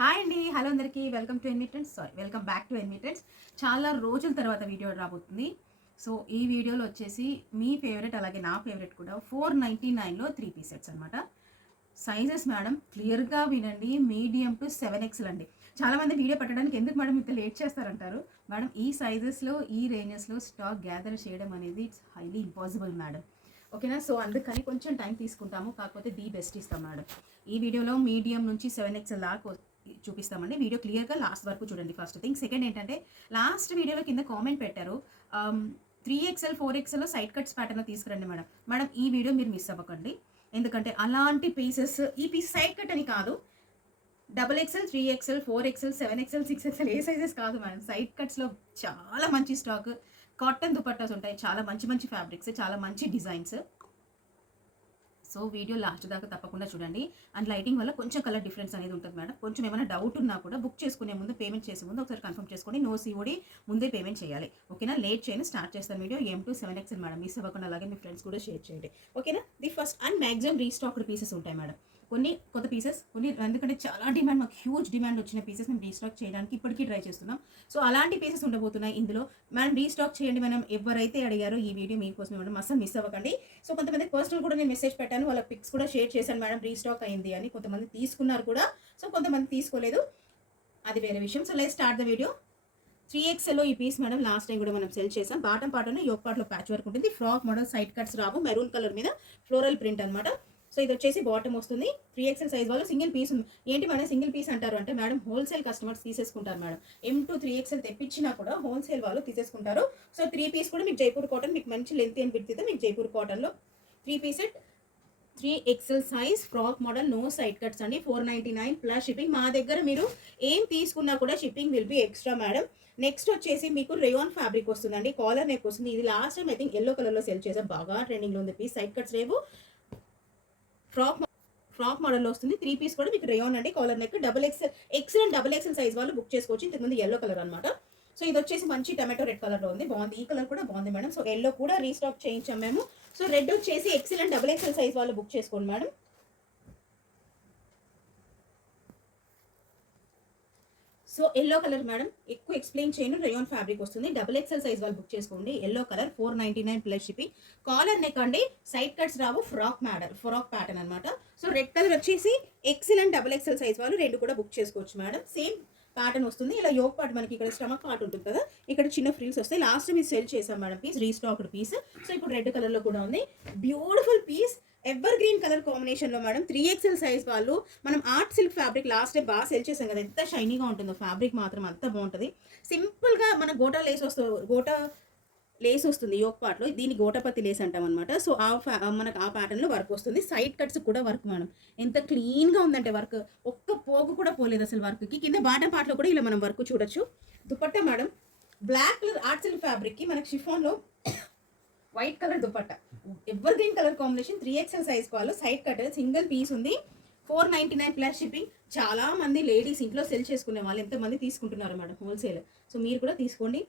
Hi అండి, hello అందరికీ. Welcome back to ఎన్మిటెన్స్. చాలా రోజుల తర్వాత వీడియో రాబోతుంది. సో ఈ వీడియోలో వచ్చేసి మీ ఫేవరెట్ అలాగే నా ఫేవరెట్ కూడా 499లో 3 పీస్ సెట్స్ అనమాట. సైజెస్ మేడం క్లియర్గా వినండి, మీడియం టు 7XL అండి. చాలామంది వీడియో పెట్టడానికి ఎందుకు మేడం ఇంత లేట్ చేస్తారంటారు. మేడం ఈ సైజెస్లో ఈ రేంజెస్లో స్టాక్ గ్యాదర్ చేయడం అనేది ఇట్స్ హైలీ ఇంపాసిబుల్ మేడం. ఓకేనా. సో అందుకని కొంచెం టైం తీసుకుంటాము, కాకపోతే ది బెస్ట్ ఇస్తాం మేడం. ఈ వీడియోలో మీడియం నుంచి 7XL దాకా చూపిస్తామండి. వీడియో క్లియర్గా లాస్ట్ వరకు చూడండి. First thing. సెకండ్ ఏంటంటే, లాస్ట్ వీడియోలో కింద కామెంట్ పెట్టారు 3XL 4XL side cuts pattern తీసుకురండి మేడం. మేడం ఈ వీడియో మీరు మిస్ అవ్వకండి, ఎందుకంటే అలాంటి పీసెస్, ఈ పీస్ సైడ్ కట్ అని కాదు, XXL 3XL 4XL 7XL 6XL ఏ సైజెస్ కాదు మేడం. సైడ్ కట్స్లో చాలా మంచి స్టాక్, కాటన్ దుపట్టాస్ ఉంటాయి, చాలా మంచి మంచి ఫ్యాబ్రిక్స్, చాలా మంచి డిజైన్స్. సో వీడియో లాస్ట్ దాకా తప్పకుండా చూడండి. అండ్ లైటింగ్ వల్ల కొంచెం కలర్ డిఫరెన్స్ అనేది ఉంటుంది మేడం. కొంచెం ఏమైనా డౌట్ ఉన్నా కూడా బుక్ చేసుకునే ముందు, పేమెంట్ చేసే ముందు ఒకసారి కన్ఫర్మ్ చేసుకోండి. నో COD, ముందే పేమెంట్ చేయాలి. ఓకేనా. లేట్ చేయని స్టార్ట్ చేస్తాను video. M to 7XL madam. Miss అవ్వకుండా, అలాగే మీ ఫ్రెండ్స్ కూడా షేర్ చేయండి. ఓకేనా. The first and maximum restocked pieces ఉంటాయి మేడం. కొన్ని కొత్త పీసెస్, కొన్ని ఎందుకంటే చాలా డిమాండ్, మాకు హ్యూజ్ డిమాండ్ వచ్చిన పీసెస్ మేము రీస్టాక్ చేయడానికి ఇప్పటికీ ట్రై చేస్తున్నాం. సో అలాంటి పీసెస్ ఉండబోతున్నాయి ఇందులో. మనం రీస్టాక్ చేయండి మనం, ఎవరైతే అడిగారో ఈ వీడియో మీకోసం మేడం, అసలు మిస్ అవ్వకండి. సో కొంతమంది పర్సనల్ కూడా నేను మెసేజ్ పెట్టాను, వాళ్ళ పిక్స్ కూడా షేర్ చేశాను మేడం, రీస్టాక్ అయింది అని. కొంతమంది తీసుకున్నారు కూడా, సో కొంతమంది తీసుకోలేదు, అది వేరే విషయం. So let's start the video. 3XL ఈ పీస్ మేడం లాస్ట్ టైం కూడా మనం సెల్ చేసాం. బాటం పార్ట్లోనే యోక్ పార్ట్లో ప్యాచ్ వర్క్ ఉంటుంది. ఫ్రాక్ మోడల్, సైడ్ కట్స్ రావు, మెరూన్ కలర్ మీద ఫ్లోరల్ ప్రింట్ అనమాట. సో ఇది వచ్చేసి బాటమ్ వస్తుంది. 3XL సైజ్ వాళ్ళు సింగిల్ పీస్ ఉంది. ఏంటి మేడం సింగిల్ పీస్ అంటారు అంటే, మేడం హోల్సేల్ కస్టమర్స్ తీసేసుకుంటారు మేడం. M to 3XL తెప్పించినా కూడా హోల్సేల్ వాళ్ళు తీసేసుకుంటారు. సో 3 పీస్ కూడా మీకు జైపూర్ కాటన్, మీకు మంచి లెంత్ అండ్ విడ్త్ అయితే మీకు జైపూర్ కాటన్లో 3 piece set 3XL size frock model, no side cuts అండి. 499 ప్లస్ షిప్పింగ్. మా దగ్గర మీరు ఏం తీసుకున్నా కూడా shipping will be extra madam. Next వచ్చేసి మీకు రేయాన్ ఫ్యాబ్రిక్ వస్తుందండి, కాలర్ నెక్ వస్తుంది. ఇది last time I think yellow కలర్లో సెల్ చేసాం, బాగా ట్రెండింగ్లో ఉంది పీస్. సైడ్ కట్స్ రేవు, ఫ్రాక్ మోడల్లో వస్తుంది. 3 పీస్ కూడా మీకు రేయాన్ అండి, collar neck. XL and XXL size వాళ్ళు బుక్ చేసుకోవచ్చు. ఇంతకుముందు ఎల్లో కలర్ అనమాట. సో ఇది వచ్చేసి మంచి టమాటో రెడ్ కలర్లో ఉంది, బాగుంది. ఈ కలర్ కూడా బాగుంది మేడం. సో ఎల్లో కూడా రీస్టాక్ చేయించాం మేము. సో రెడ్ వచ్చేసి XL అండ్ XXL సైజ్ వాళ్ళు బుక్ చేసుకోండి madam. So yellow colour madam, ఎక్కువ ఎక్స్ప్లెయిన్ చేయను, రేయాన్ ఫ్యాబ్రిక్ వస్తుంది. XXL సైజ్ వాళ్ళు బుక్ చేసుకోండి. Yellow colour 499 plus shipping. Collar neck అండి, సైడ్ కట్స్ రావు, ఫ్రాక్ ప్యాటర్న్ అనమాట. సో రెడ్ కలర్ వచ్చేసి XL అండ్ XXL సైజ్ వాళ్ళు రెండు కూడా బుక్ చేసుకోవచ్చు మేడం. సేమ్ ప్యాటర్న్ వస్తుంది. ఇలా యోక్ పార్ట్, మనకి ఇక్కడ స్టమక్ పార్ట్ ఉంటుంది కదా, ఇక్కడ చిన్న ఫ్రిల్స్ వస్తాయి. లాస్ట్ మీరు సెల్ చేసాం madam piece, restocked piece. So ఇప్పుడు రెడ్ కలర్లో కూడా ఉంది, beautiful piece. Evergreen colour కాంబినేషన్లో మేడం. 3XL సైజ్ వాళ్ళు మనం art silk fabric last time బాగా సెల్ చేసాం కదా, ఎంత షైనీగా ఉంటుందో ఫ్యాబ్రిక్ మాత్రం, అంత బాగుంటుంది. సింపుల్గా మన గోటా లేస్ వస్తుంది యోక్ పార్ట్లో, దీన్ని గోటపత్తి లేస్ అంటాం అనమాట. సో మనకు ఆ ప్యాటర్న్లో వర్క్ వస్తుంది. సైడ్ కట్స్ కూడా వర్క్ మేడం, ఎంత క్లీన్గా ఉందంటే వర్క్, ఒక్క పోగు కూడా పోలేదు అసలు వర్క్కి. కింద బాటం పార్ట్లో కూడా ఇలా మనం వర్క్ చూడొచ్చు. Dupatta madam black colour art silk ఫ్యాబ్రిక్కి మనకి షిఫాన్లో white colour dupatta, evergreen colour combination. 3XL size వాళ్ళు, సైడ్ కట్ సింగిల్ పీస్ ఉంది. 499 ప్లస్ షిప్పింగ్. చాలా మంది లేడీస్ ఇంట్లో సెల్ చేసుకునే వాళ్ళు ఎంతమంది తీసుకుంటున్నారు మేడం హోల్సేల్. సో మీరు కూడా తీసుకోండి.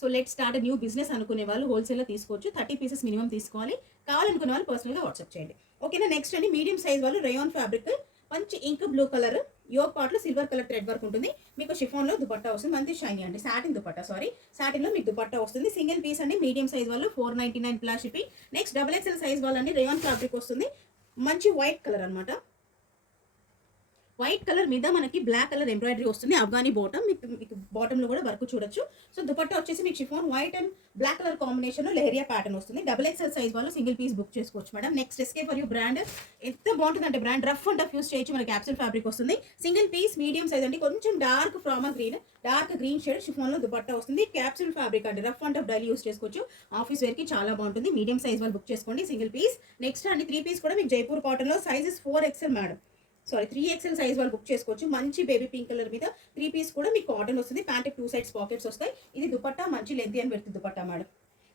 So let start new business అనుకునే వాళ్ళు హోల్సేల్లో తీసుకోవచ్చు. 30 పీసెస్ మినిమం తీసుకోవాలి. కావాలనుకునే వాళ్ళు పర్సనల్గా వాట్సాప్ చేయండి. ఓకేనా. నెక్స్ట్ అండి మీడియం సైజ్ వాళ్ళు రేయాన్ ఫ్యాబ్రిక్, మంచి ఇంక్ బ్లూ కలర్, యోక్ పార్ట్లో సిల్వర్ కలర్ థ్రెడ్ వర్క్ ఉంటుంది. మీకు షిఫాన్లో దుపట్టా వస్తుంది, మంచి షైనీ అండి, సాటిన్ దుపట్టా, సాటిన్లో మీకు దుపట్టా వస్తుంది. సింగిల్ పీస్ అండి, మీడియం సైజ్ వాళ్ళు 499 plus shipping. Next XXL size వాళ్ళండి, రేయాన్ ఫ్యాబ్రిక్ వస్తుంది, మంచి వైట్ కలర్ అనమాట. వైట్ కలర్ మీద మనకి బ్లాక్ కలర్ ఎంబ్రాయిడరీ వస్తుంది, అఫ్ఘానీ బాటమ్, మీకు బాటంలో కూడా వర్క్ చూడొచ్చు. సో దుపట్టా వచ్చేసి మీకు chiffon white and black colour కాంబినేషన్లో లెహరియా ప్యాటర్న్ వస్తుంది. XXL సైజ్ వాళ్ళు సింగిల్ పీస్ బుక్ చేసుకోవచ్చు madam. Next S K for you brand, ఎంత బాగుంటుంది అంటే brand rough and tough use చేయొచ్చు. మనకి క్యాప్సూల్ ఫ్యాబ్రిక్ వస్తుంది. సింగిల్ పీస్ మీడియం సైజ్ అండి, కొంచెం డార్క్ గ్రీన్ షేడ్ షిఫాన్లో దుపట్టా వస్తుంది. క్యాప్సూల్ ఫ్యాబ్రిక్ అండి, rough and tough daily use చేసుకోవచ్చు. ఆఫీస్ వేర్కి చాలా బాగుంటుంది. మీడియం సైజ్ వాళ్ళు బుక్ చేసుకోండి, సింగిల్ పీస్. నెక్స్ట్ అండి 3 పీస్ కూడా మీకు జైపూర్ కాటన్లో, sizes 4XL madam, 3XL size వాళ్ళు బుక్ చేసుకోవచ్చు. మంచి బేబీ పింక్ కలర్ మీద 3 పీస్ కూడా మీకు కాటన్ వస్తుంది. ప్యాంట్ 2 సైడ్స్ పాకెట్స్ వస్తాయి. ఇది దుపట్టా మంచి length and width dupatta madam.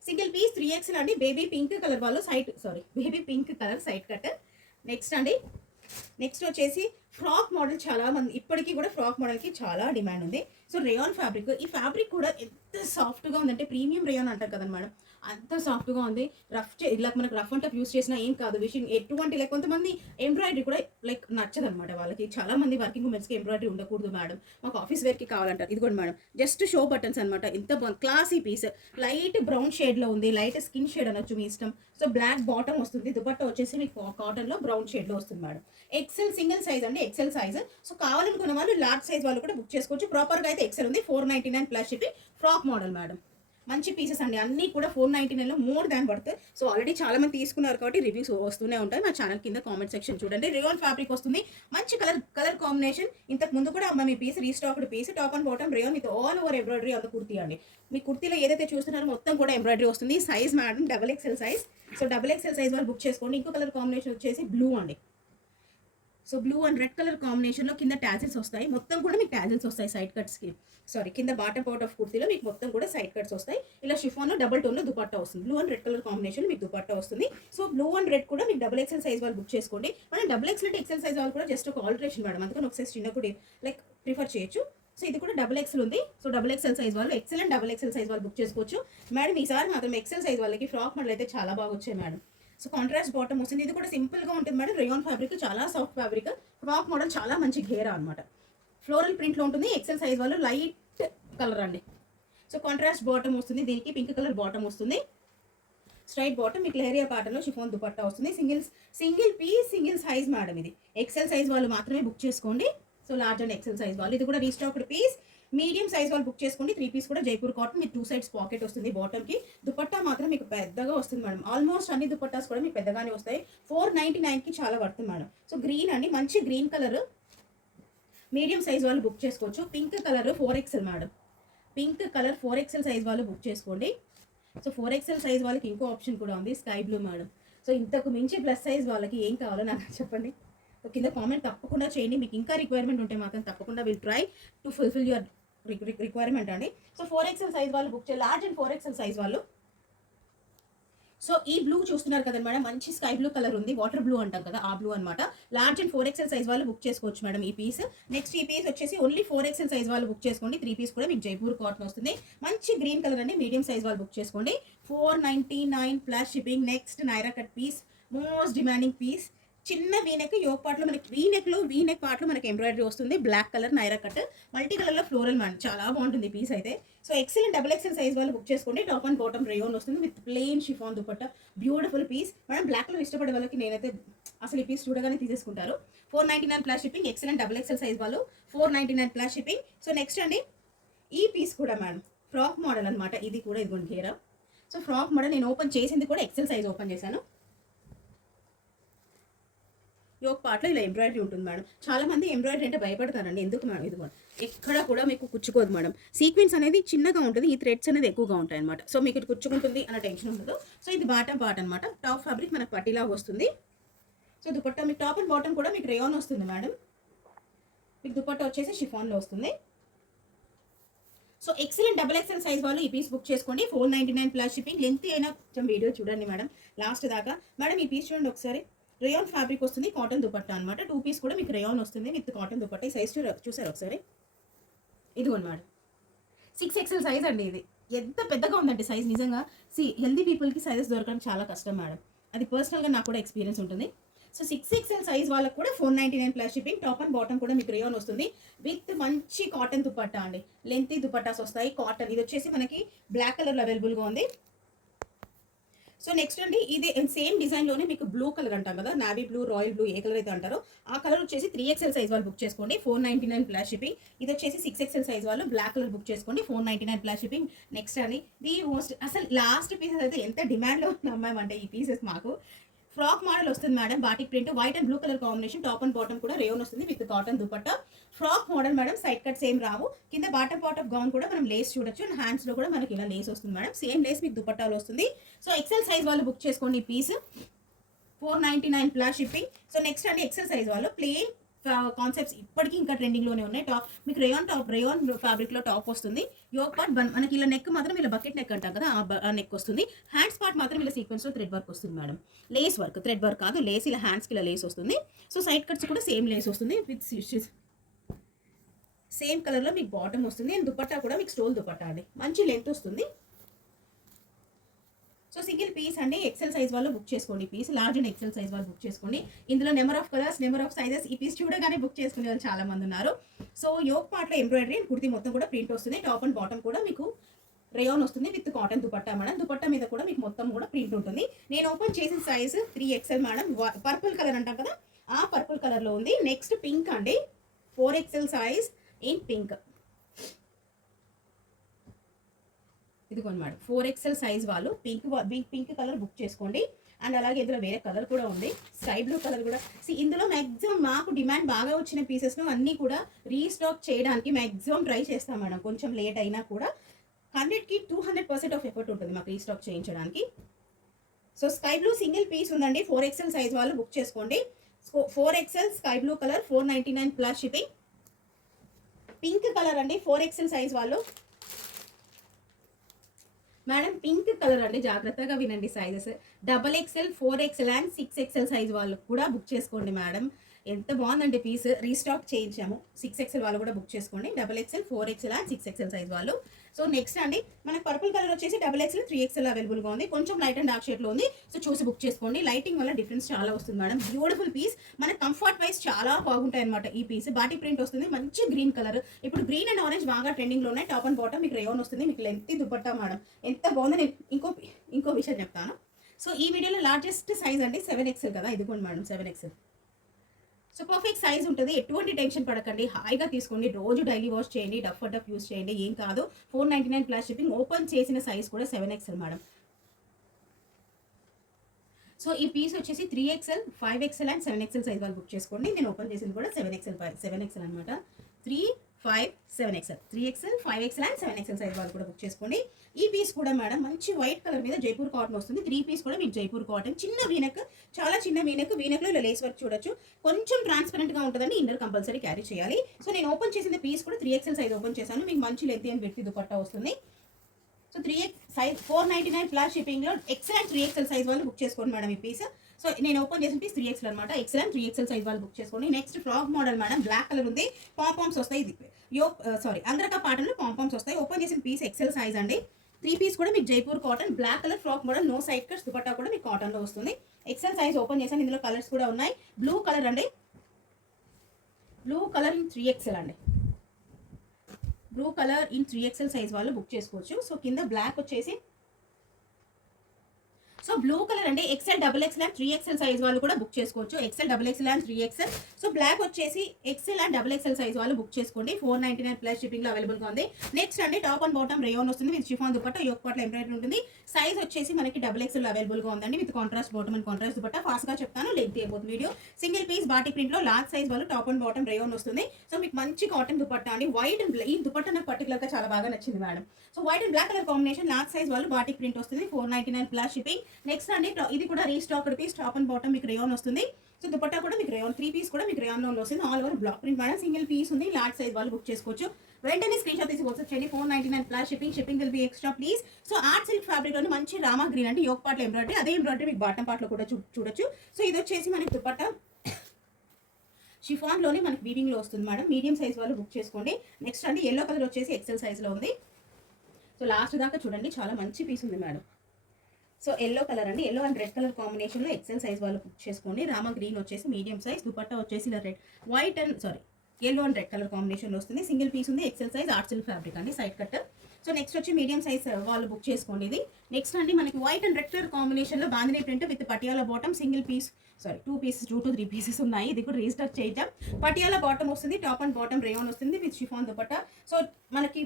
Single piece 3XL అండి, బేబీ పింక్ కలర్ వాళ్ళు baby pink colour side cut. Next వచ్చేసి ఫ్రాక్ మోడల్ చాలా మంది ఇప్పటికీ కూడా ఫ్రాక్ మోడల్కి చాలా డిమాండ్ ఉంది. సో రేయాన్ ఫ్యాబ్రిక్, ఈ ఫ్యాబ్రిక్ కూడా ఎంత సాఫ్ట్గా ఉందంటే ప్రీమియం రేయాన్ అంటారు కదండి మేడం, అంత సాఫ్ట్గా ఉంది. ఇలా మనకు రఫ్ అండ్ టఫ్ యూస్ చేసినా ఏం కాదు. విషయం ఎటువంటి లైక్ కొంతమంది ఎంబ్రాయిడరీ కూడా లైక్ నచ్చదు అనమాట వాళ్ళకి. చాలా మంది వర్కింగ్ ఉమెన్స్కి ఎంబ్రాయిడరీ ఉండకూడదు మేడం, మాకు ఆఫీస్ వేర్కి కావాలంటారు. ఇది కూడా మేడం జస్ట్ షో బటన్స్ అనమాట. ఎంత బాగుంది, క్లాసీ పీస్. లైట్ బ్రౌన్ షేడ్లో ఉంది, లైట్ స్కిన్ షేడ్ అనొచ్చు మీ ఇష్టం. సో బ్లాక్ బాటమ్ వస్తుంది, దుపట్టా వచ్చేసి మీకు కాటన్లో బ్రౌన్ షేడ్లో వస్తుంది మేడం. ఎక్సెల్ సింగిల్ సైజ్ అండి, ఎక్సెల్ సైజ్. సో కావాలనుకున్న వాళ్ళు లార్జ్ సైజ్ వాళ్ళు కూడా బుక్ చేసుకోవచ్చు. ప్రాపర్గా అయితే ఎక్సెల్ ఉంది. 499 plus shipping. Frock model madam, మంచి పీసెస్ అండి, అన్నీ కూడా 499లో మోర్ దాన్ పడుతుంది. సో ఆల్రెడీ చాలా మంది తీసుకున్నారు కాబట్టి రివ్యూస్ వస్తూనే ఉంటాయి. మా ఛానల్ కింద కామెంట్ సెక్షన్ చూడండి. రేయాన్ ఫ్యాబ్రిక్ వస్తుంది, మంచి కలర్ కాంబినేషన్. ఇంతకు ముందు కూడా అమ్మ మీ piece restocked piece, top and bottom rayon with all over embroidery on the kurti అండి. మీ కుర్తీలో ఏదైతే చూస్తున్నారో మొత్తం కూడా ఎంబ్రాయిడరీ వస్తుంది. Size madam XXL size. So XXL size వాళ్ళు బుక్ చేసుకోండి. ఇంకో కలర్ కాంబినేషన్ వచ్చేసి బ్లూ అండి. So blue and red colour కాంబినేషన్లో కింద టాజిల్స్ వస్తాయి. మొత్తం కూడా మీకు టాజిల్స్ వస్తాయి సైడ్ కట్స్కి. కింద బాటమ్ పార్ట్ ఆఫ్ కుర్తీలో మీకు మొత్తం కూడా సైడ్ కట్స్ వస్తాయి. ఇలా షిఫాన్లో డబుల్ టోన్లో దుపట్టా వస్తుంది. Blue and red colour combination మీకు దుపట్టా వస్తుంది. సో బ్లూ అండ్ రెడ్ కూడా మీకు XXL సైజ్ వాళ్ళు బుక్ చేసుకోండి. మనం XXL అంటే XL సైజ్ వాళ్ళు కూడా జస్ట్ ఒక ఆల్టరేషన్ మేడం, అందుకని ఒకసారి చిన్న కూడా లైక్ ప్రిఫర్ చేయొచ్చు. సో ఇది కూడా XXL ఉంది. సో XXL సైజ్ వాళ్ళు, ఎక్సెల్ అండ్ XXL సైజ్ వాళ్ళు బుక్ చేసుకోవచ్చు మేడం. ఈసారి మాత్రం XL సైజ్ వాళ్ళకి ఫ్రాక్ మోడల్ అయితే చాలా బాగా వచ్చాయి మేడం. సో కాంట్రాస్ట్ బాటమ్ వస్తుంది. ఇది కూడా సింపుల్గా ఉంటుంది మేడం. రేయాన్ ఫ్యాబ్రిక్ చాలా సాఫ్ట్ ఫ్యాబ్రిక్. ఫ్రాక్ మోడల్ చాలా మంచి ఘేరా అనమాట. ఫ్లోరల్ ప్రింట్లో ఉంటుంది. ఎక్సెల్ సైజ్ వాళ్ళు లైట్ కలర్ అండి. సో కాంట్రాస్ట్ బాటమ్ వస్తుంది, దీనికి పింక్ కలర్ బాటమ్ వస్తుంది. స్ట్రైట్ బాటమ్ మీకు లెహరియా కాటన్లో షిఫాన్ దుపట్టా వస్తుంది. Single piece single size madam. ఇది ఎక్సెల్ సైజ్ వాళ్ళు మాత్రమే బుక్ చేసుకోండి. So large and XL size వాళ్ళు. ఇది కూడా రీస్టాక్డ్ పీస్. మీడియం సైజ్ వాళ్ళు బుక్ చేసుకోండి. 3 పీస్ కూడా జైపూర్ కాటన్ మీకు 2 సైడ్స్ పాకెట్ వస్తుంది. బాటమ్కి దుపట్టా మాత్రం మీకు పెద్దగా వస్తుంది మేడం. ఆల్మోస్ట్ అన్ని దుపట్టాస్ కూడా మీకు పెద్దగానే వస్తాయి. 499కి చాలా పడుతుంది మేడం. సో గ్రీన్ అండి, మంచి గ్రీన్ కలర్. మీడియం సైజ్ వాళ్ళు బుక్ చేసుకోవచ్చు. Pink colour 4XL madam. Pink colour 4XL size వాళ్ళు బుక్ చేసుకోండి. సో 4XL సైజ్ వాళ్ళకి ఇంకో ఆప్షన్ కూడా ఉంది, స్కై బ్లూ మేడం. సో ఇంతకు మించి ప్లస్ సైజ్ వాళ్ళకి ఏం కావాలో నాకు చెప్పండి. కింద కామెంట్ తప్పకుండా చేయండి. మీకు ఇంకా రిక్వైర్మెంట్ ఉంటే మాత్రం తప్పకుండా will try to fulfil your requirement అండి. సో 4XL సైజ్ వాళ్ళు బుక్ చేయాలి, లార్జ్ అండ్ 4XL సైజ్ వాళ్ళు. సో ఈ బ్లూ చూస్తున్నారు కదా మేడం, మంచి స్కై బ్లూ కలర్ ఉంది, వాటర్ బ్లూ అంటాం కదా ఆ బ్లూ అనమాట. లార్జ్ అండ్ 4XL సైజ్ వాళ్ళు బుక్ చేసుకోవచ్చు మేడం ఈ పీస్. నెక్స్ట్ ఈ పీస్ వచ్చేసి ఓన్లీ 4XL సైజ్ వాళ్ళు బుక్ చేసుకోండి. 3 పీస్ కూడా మీకు జైపూర్ కాటన్ వస్తుంది. మంచి గ్రీన్ కలర్ అండి, మీడియం సైజ్ వాళ్ళు బుక్ చేసుకోండి. 499 plus shipping. Next Naira cut piece, most demanding piece. చిన్న వీనెక్ యోక్ పార్ట్లో మనకి వీనెక్ పార్ట్లో మనకి ఎంబ్రాయిడరీ వస్తుంది. Black colour Naira cut, multi కలర్లో ఫ్లోరల్ మ్యాన్, చాలా బాగుంటుంది పీస్ అయితే. So XL and XXL size వాళ్ళు బుక్ చేసుకోండి. టాప్ అండ్ బాటమ్ రేయాన్ వస్తుంది with plain chiffon dupatta. Beautiful piece madam. Black colour ఇష్టపడే వాళ్ళకి నేనైతే అసలు ఈ పీస్ చూడగానే తీసేసుకుంటారు. 499 plus shipping. XL and XXL size వాళ్ళు 499 ప్లస్ షిప్పింగ్. సో నెక్స్ట్ అండి ఈ పీస్ కూడా మేడం ఫ్రాక్ మోడల్ అనమాట. ఇది కూడా ఇదిగోండి ఘేరా. సో ఫ్రాక్ మోడల్ నేను ఓపెన్ చేసింది కూడా XL సైజ్ ఓపెన్ చేశాను. యోక్ పార్ట్లో ఇలా ఎంబ్రాయిడరీ ఉంటుంది మేడం. చాలా మంది ఎంబ్రాయిడరీ అంటే భయపడతారండి, ఎందుకు మేడం? ఇదిగో ఎక్కడ కూడా మీకు కుచ్చుకోదు మేడం. సీక్వెన్స్ అనేది చిన్నగా ఉంటుంది, ఈ థ్రెడ్స్ అనేది ఎక్కువగా ఉంటాయి అనమాట. సో మీకు ఇది కుచ్చుకుంటుంది అన్న టెన్షన్ ఉండదు. సో ఇది బాటమ్ పార్ట్ అనమాట. టాప్ ఫ్యాబ్రిక్ మనకు పట్టిలాగా వస్తుంది. సో దుపట్టా మీకు టాప్ అండ్ బాటమ్ కూడా మీకు రేయాన్ వస్తుంది మేడం. మీకు దుపట్టా వచ్చేసి షిఫాన్లో వస్తుంది. So XL and XXL size వాళ్ళు ఈ పీస్ బుక్ చేసుకోండి. 499 ప్లస్ షిప్పింగ్. లెంత్ అయినా కొంచెం వీడియో చూడండి మేడం లాస్ట్ దాకా. మేడం ఈ పీస్ చూడండి ఒకసారి. రేయాన్ ఫ్యాబ్రిక్ వస్తుంది, కాటన్ దుపట్టా అనమాట. 2 పీస్ కూడా మీకు రేయాన్ వస్తుంది విత్ కాటన్ దుపట్టా. ఈ సైజ్ చూసారు ఒకసారి, ఇదిగోండి మేడం. 6XL సైజ్ అండి. ఇది ఎంత పెద్దగా ఉందండి సైజ్, నిజంగా. హెల్దీ పీపుల్కి సైజెస్ దొరకడం చాలా కష్టం మేడం, అది పర్సనల్గా నాకు కూడా ఎక్స్పీరియన్స్ ఉంటుంది. సో 6XL సైజ్ వాళ్ళకు కూడా 499 plus shipping. Top and bottom కూడా మీకు రేయాన్ వస్తుంది విత్ మంచి కాటన్ దుపట్టా అండి. లెంతీ దుపట్టాస్ వస్తాయి కాటన్. ఇది వచ్చేసి మనకి బ్లాక్ కలర్లో అవైలబుల్గా ఉంది. సో నెక్స్ట్ అండి ఇది సేమ్ డిజైన్లోనే మీకు బ్లూ కలర్ అంటాం కదా, నావీ బ్లూ, రాయల్ బ్లూ, ఏ కలర్ అయితే అంటారో ఆ కలర్ వచ్చేసి 3XL సైజ్ వాళ్ళు బుక్ చేసుకోండి. 499 ప్లస్ షిప్పింగ్. ఇది వచ్చేసి 6XL సైజ్ వాళ్ళు బ్లాక్ కలర్ బుక్ చేసుకోండి. 499 ప్లస్ షిప్పింగ్. నెక్స్ట్ అండి ది మోస్ట్ అసలు లాస్ట్ పీసెస్ అయితే ఎంత డిమాండ్లో ఉన్నామంటే ఈ పీసెస్ మాకు. ఫ్రాక్ మోడల్ వస్తుంది madam, batik print, white and blue colour combination. Top and bottom కూడా రేయాన్ వస్తుంది with cotton dupatta. Frock model madam, side cuts ఏం రావు. కింద బాటమ్ పార్ట్ ఆఫ్ గౌన్ కూడా మనం లేస్ చూడొచ్చు. అండ్ హ్యాండ్స్లో కూడా మనకి ఇలా లేస్ వస్తుంది మేడం. సేమ్ లేస్ మీకు దుపట్టాలో వస్తుంది. సో XL సైజ్ వాళ్ళు బుక్ చేసుకోండి ఈ piece. 499 plus shipping. So next అండి XL సైజ్ వాళ్ళు ప్లెయిన్ కాన్సెప్ట్స్ ఇప్పటికీ ఇంకా ట్రెండింగ్లోనే ఉన్నాయి. టాప్ మీకు రేయాన్ ఫ్యాబ్రిక్లో టాప్ వస్తుంది. యోక్ పార్ట్ మనకి ఇలా నెక్ మాత్రం ఇలా బకెట్ నెక్ అంటాం కదా, ఆ నెక్ వస్తుంది. హ్యాండ్స్ పార్ట్ మాత్రం ఇలా సీక్వెన్స్లో థ్రెడ్ వర్క్ వస్తుంది madam. Lace work, thread work కాదు, లేస్. ఇలా హ్యాండ్స్కి ఇలా లేస్ వస్తుంది. సో సైడ్ కట్స్ కూడా సేమ్ లేస్ వస్తుంది విత్ సేమ్ కలర్లో మీకు బాటమ్ వస్తుంది. అండ్ దుపట్టా కూడా మీకు స్టోల్ దుపట్టా అండి, మంచి లెంత్ వస్తుంది. సో సింగిల్ పీస్ అండి. ఎక్సెల్ సైజ్ వాళ్ళు బుక్ చేసుకోండి. Piece large and XL size వాళ్ళు బుక్ చేసుకోండి. ఇందులో number of colours, number of sizes. ఈ పీస్ చూడగానే బుక్ చేసుకునే వాళ్ళు చాలా మంది ఉన్నారు. సో యోక్ పార్ట్లో ఎంబ్రాయిడరీ అండ్ కుర్తీ మొత్తం కూడా ప్రింట్ వస్తుంది. టాప్ అండ్ బాటమ్ కూడా మీకు రేయాన్ వస్తుంది with cotton dupatta madam. Dupatta మీద కూడా మీకు మొత్తం కూడా ప్రింట్ ఉంటుంది. నేను ఓపెన్ చేసిన size 3XL madam. Purple colour అంటాం కదా, ఆ పర్పుల్ కలర్లో ఉంది. నెక్స్ట్ పింక్ అండి, 4XL సైజ్ ఇన్ పింక్. ఇదిగోండి మేడం, 4XL సైజ్ వాళ్ళు పింక్ కలర్ బుక్ చేసుకోండి. అండ్ అలాగే ఇందులో వేరే కలర్ కూడా ఉంది, స్కై బ్లూ కలర్ కూడా. ఇందులో మ్యాక్సిమం మాకు డిమాండ్ బాగా వచ్చిన పీసెస్ను అన్నీ కూడా రీస్టాక్ చేయడానికి మ్యాక్సిమం ట్రై చేస్తాం మేడం. కొంచెం లేట్ అయినా కూడా 100కి 200% ఆఫ్ ఎఫర్ట్ ఉంటుంది మాకు రీస్టాక్ చేయించడానికి. So sky blue single piece ఉందండి. 4XL సైజ్ వాళ్ళు బుక్ చేసుకోండి. 4XL sky blue colour 499 plus shipping. Pink colour అండి, 4XL సైజ్ వాళ్ళు మేడం. పింక్ కలర్ అండి, జాగ్రత్తగా వినండి sizes. XXL, 4XL and 6XL size వాళ్ళు కూడా బుక్ చేసుకోండి మేడం. ఎంత బాగుందండి పీస్, రీస్టాక్ చేయించాము. 6XL వాళ్ళు కూడా బుక్ చేసుకోండి. XXL, 4XL and 6XL size వాళ్ళు. సో నెక్స్ట్ అండి మనకు పర్పుల్ కలర్ వచ్చేసి XXL, 3XL అవైలబుల్గా ఉంది. కొంచెం లైట్ అండ్ డార్క్ షేడ్లో ఉంది. సో చూసి బుక్ చేసుకోండి. లైటింగ్ వల్ల డిఫరెన్స్ చాలా వస్తుంది మేడం. బ్యూటిఫుల్ పీస్, మన కంఫర్ట్ వైజ్ చాలా బాగుంటాయి అనమాట. ఈ పీస్ బాటిక్ ప్రింట్ వస్తుంది, మంచి గ్రీన్ కలర్. ఇప్పుడు గ్రీన్ అండ్ ఆరెంజ్ బాగా ట్రెండింగ్లో ఉన్నాయి. టాప్ అండ్ బాటమ్ మీకు రేయాన్ వస్తుంది, మీకు లెంత్ దుపట్టా మేడం. ఎంత బాగుంది. నేను ఇంకో విషయం చెప్తాను. సో ఈ వీడియోలో లార్జెస్ట్ సైజ్ అండి 7XL కదా, ఇదిగోండి madam 7XL. So perfect size ఉంటుంది. ఎటువంటి టెన్షన్ పడకండి, హాయిగా తీసుకోండి. రోజు డైలీ వాష్ చేయండి, డఫ్ యూస్ చేయండి, ఏం కాదు. 499 ప్లస్ షిప్పింగ్. ఓపెన్ చేసిన సైజ్ కూడా 7XL మేడం. సో ఈ పీస్ వచ్చేసి 3XL, 5XL and 7XL size వాళ్ళు బుక్ చేసుకోండి. నేను ఓపెన్ చేసింది కూడా 7XL అనమాట. 3, 5, 7XL, 3XL, 5XL and 7XL size వాళ్ళు కూడా బుక్ చేసుకోండి. ఈ పీస్ కూడా మేడం మంచి వైట్ కలర్ మీద జైపూర్ కాటన్ వస్తుంది. 3 పీస్ కూడా మీకు జైపూర్ కాటన్. చిన్న వీనెక్, చాలా చిన్న వీనెక్లో ఇలా లేస్ వర్క్ చూడొచ్చు. కొంచెం ట్రాన్స్పరెంట్గా ఉంటుందండి. ఇన్నర్ కంపల్సరీ క్యారీ చేయాలి. సో నేను ఓపెన్ చేసిన పీస్ కూడా 3XL సైజ్ ఓపెన్ చేశాను. మీకు మంచి లెంత్ అండ్ విడ్త్ దుపట్టా వస్తుంది. సో 3X సైజ్ 499 ప్లస్ షిప్పింగ్లో XL అండ్ 3XL సైజ్ వాళ్ళు బుక్ చేసుకోండి మేడం ఈ పీస్. సో నేను ఓపెన్ చేసిన పీస్ 3XL అనమాట. XL అండ్ 3XL సైజ్ వాళ్ళు బుక్ చేసుకోండి. Next frock model madam, black colour ఉంది. పాంపామ్స్ వస్తాయి. ఇది అంద్రక పాటన్లో పాంపామ్స్ వస్తాయి. ఓపెన్ చేసిన పీస్ XL సైజ్ అండి. 3 పీస్ కూడా మీకు Jaipur cotton, black colour frock model, no side cuts. Dupatta కూడా మీకు కాటన్లో వస్తుంది. XL సైజ్ ఓపెన్ చేశాను. ఇందులో కలర్స్ కూడా ఉన్నాయి. బ్లూ కలర్ అండి, బ్లూ కలర్ ఇన్ 3XL అండి. Blue colour in 3XL size వాళ్ళు బుక్ చేసుకోవచ్చు. సో కింద బ్లాక్ వచ్చేసి సో బ్లూ కలర్ అండి. XL, XXL and 3XL size వాళ్ళు కూడా బుక్ చేసుకోవచ్చు. XL, XXL and 3XL. So black వచ్చేసి XL అండ్ XXL సైజ్ వాళ్ళు బుక్ చేసుకోండి. 499 ప్లస్ షిప్పింగ్లో అవైలబుల్గా ఉంది. నెక్స్ట్ అండి టాప్ అండ్ బాటమ్ రేయాన్ వస్తుంది విత్ షిఫాన్ దుపట్టా, యోక్ పార్ట్లో ఎంబ్రాయిడరీ ఉంటుంది. సైజ్ వచ్చేసి మనకి XXL అవైలబుల్గా ఉందండి with contrast bottom and contrast dupatta. ఫాస్ట్గా చెప్తాను, లెంత్ అయిపోతుంది వీడియో. సింగిల్ పీస్ బాటిక్ ప్రింట్లో లార్జ్ సైజ్ వాళ్ళు టాప్ అండ్ బాటమ్ రేయాన్ వస్తుంది. సో మీకు మంచి కాటన్ దుపట్టా అండి. వైట్ అండ్ ఈ దుపట్టా నాకు పర్టికులర్గా చాలా బాగా నచ్చింది madam. So white and black colour combination, large size వాళ్ళు బాటిక్ ప్రింట్ వస్తుంది. 499 ప్లస్ షిప్పింగ్. నెక్స్ట్ అండి ఇది కూడా restocked piece. Top and bottom మీకు రేయాన్ వస్తుంది. సో దుపట్టా కూడా మీకు రేయాన్, 3 పీస్ కూడా మీకు రేయాన్లో వస్తుంది. All over block print madam. Single piece ఉంది, లార్జ్ సైజ్ వాళ్ళు బుక్ చేసుకోవచ్చు. వెంటనే స్క్రీన్ షాట్ తీసి వాట్సాప్ చేయండి. 499 plus shipping will be extra please. So art silk ఫ్యాబ్రిక్లోని మంచి రామా గ్రీన్ అంటే యోక్ పార్ట్లో ఎంబ్రాయిడరీ, అదే ఎంబ్రాయిడరీ మీకు బాటమ్ పార్ట్లో కూడా చూడొచ్చు. సో ఇది వచ్చేసి మనకి దుపట్టా షిఫాన్లోనే మనకి వీవింగ్లో వస్తుంది మేడం. మీడియం సైజ్ వాళ్ళు బుక్ చేసుకోండి. నెక్స్ట్ అండి ఎల్లో కలర్ వచ్చేసి XL సైజ్లో ఉంది. సో లాస్ట్ దాకా చూడండి, చాలా మంచి పీస్ ఉంది మేడం. సో ఎల్లో కలర్ అండి, ఎల్లో అండ్ రెడ్ కలర్ కాంబినేషన్లో XL సైజ్ వాళ్ళు బుక్ చేసుకోండి. రామా గ్రీన్ వచ్చేసి మీడియం సైజ్, దుపట్టా వచ్చేసి ఇలా white and yellow and red colour కాంబినేషన్లో వస్తుంది. సింగిల్ పీస్ ఉంది. XL size art silk fabric అండి, సైడ్ కట్. సో నెక్స్ట్ వచ్చి మీడియం సైజ్ వాళ్ళు బుక్ చేసుకోండి. ఇది నెక్స్ట్ అండి మనకి వైట్ అండ్ రెడ్ కలర్ కాంబినేషన్లో bandhani print with Patiala bottom. Single piece 2 to 3 pieces ఉన్నాయి. ఇది కూడా రీస్టాక్ చేద్దాం. పటియాలా బాటమ్ వస్తుంది, టాప్ అండ్ బాటమ్ రేయాన్ వస్తుంది విత్ షిఫాన్ దుపట్టా. సో మనకి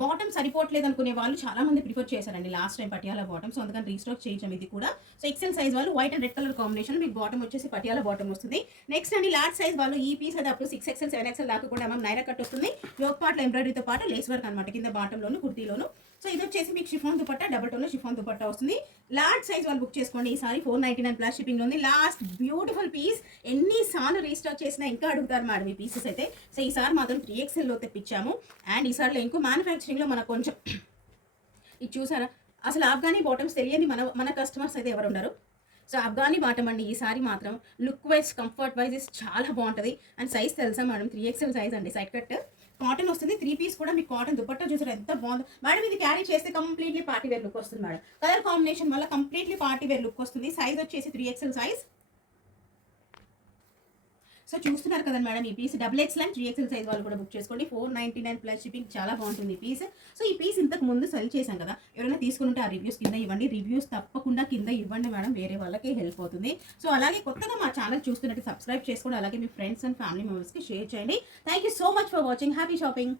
బాటమ్ సరిపోవట్లేదు అనుకునే వాళ్ళు చాలా మంది ప్రిఫర్ చేశారండి last time Patiala bottom. So అందుకని రీస్టాక్ చేయించాం ఇది కూడా. సో XL సైజ్ వాళ్ళు white and red colour combination, మీకు బాటమ్ వచ్చేసి పటియాలా బాటమ్ వస్తుంది. నెక్స్ట్ అండి లార్జ్ సైజ్ వాళ్ళు ఈ పీస్ అది అప్పుడు 6XL, 7XL దాకా కూడా మనం నైరా కట్ వస్తుంది. యోక్ పార్ట్లో ఎంబ్రాయిడరీతో పాటు లేస్ వర్క్ అనమాట కింద బాటంలోను కుర్తీలోను. సో ఇది వచ్చేసి మీకు షిఫాన్ దుపట్టా, డబుల్ టోన్లో షిఫాన్ దుపట్టా వస్తుంది. లార్జ్ సైజ్ వాళ్ళు బుక్ చేసుకోండి. ఈసారి 499 ప్లస్ షిప్పింగ్ ఉంది. Last beautiful piece. ఎన్నిసార్లు రీస్టాక్ చేసినా ఇంకా అడుగుతారు మేడం ఈ పీసెస్ అయితే. సో ఈసారి మాత్రం 3XL తెప్పించాము. అండ్ ఈసారిలో ఇంకో మ్యానుఫ్యాక్చరింగ్లో మనకు కొంచెం ఇది చూసారా, అసలు ఆఫ్ఘనీ బాటమ్స్ తెలియని మన కస్టమర్స్ అయితే ఎవరు ఉండరు. సో ఆఫ్ఘనీ బాటమ్ అండి ఈసారి మాత్రం లుక్ వైజ్, కంఫర్ట్ వైజ్ చాలా బాగుంటుంది. అండ్ సైజ్ తెలుసా మేడం, 3XL సైజ్ అండి. సైడ్ కట్ కాటన్ వస్తుంది. 3 పీస్ కూడా మీకు కాటన్ దుపట్టా చూసారు ఎంత బాగుందో మేడం. ఇది క్యారీ చేస్తే కంప్లీట్లీ పార్టీ వేర్ లుక్ వస్తుంది మేడం. కలర్ కాంబినేషన్ వల్ల కంప్లీట్లీ పార్టీ వేర్ లుక్ వస్తుంది. సైజ్ వచ్చేసి 3XL సైజ్. సో చూస్తున్నారు కదా మేడం, ఈ piece XXL and 3XL size వాళ్ళు కూడా బుక్ చేసుకోండి. 499 ప్లస్ షిప్పింగ్. చాలా బాగుంటుంది ఈ పీస్. సో ఈ పీస్ ఇంతకు ముందు సెల్ చేశాం కదా, ఎవరైనా తీసుకుంటే ఆ రివ్యూస్ కింద ఇవ్వండి. రివ్యూస్ తప్పకుండా కింద ఇవ్వండి మేడం, వేరే వాళ్ళకి హెల్ప్ అవుతుంది. సో అలాగే కొత్తగా మా ఛానల్ చూస్తున్నట్టు సబ్స్క్రైబ్ చేసుకోండి. అలాగే మీ ఫ్రెండ్స్ అండ్ ఫ్యామిలీ మెంబర్స్కి షేర్ చేయండి. Thank you so much for watching. Happy shopping.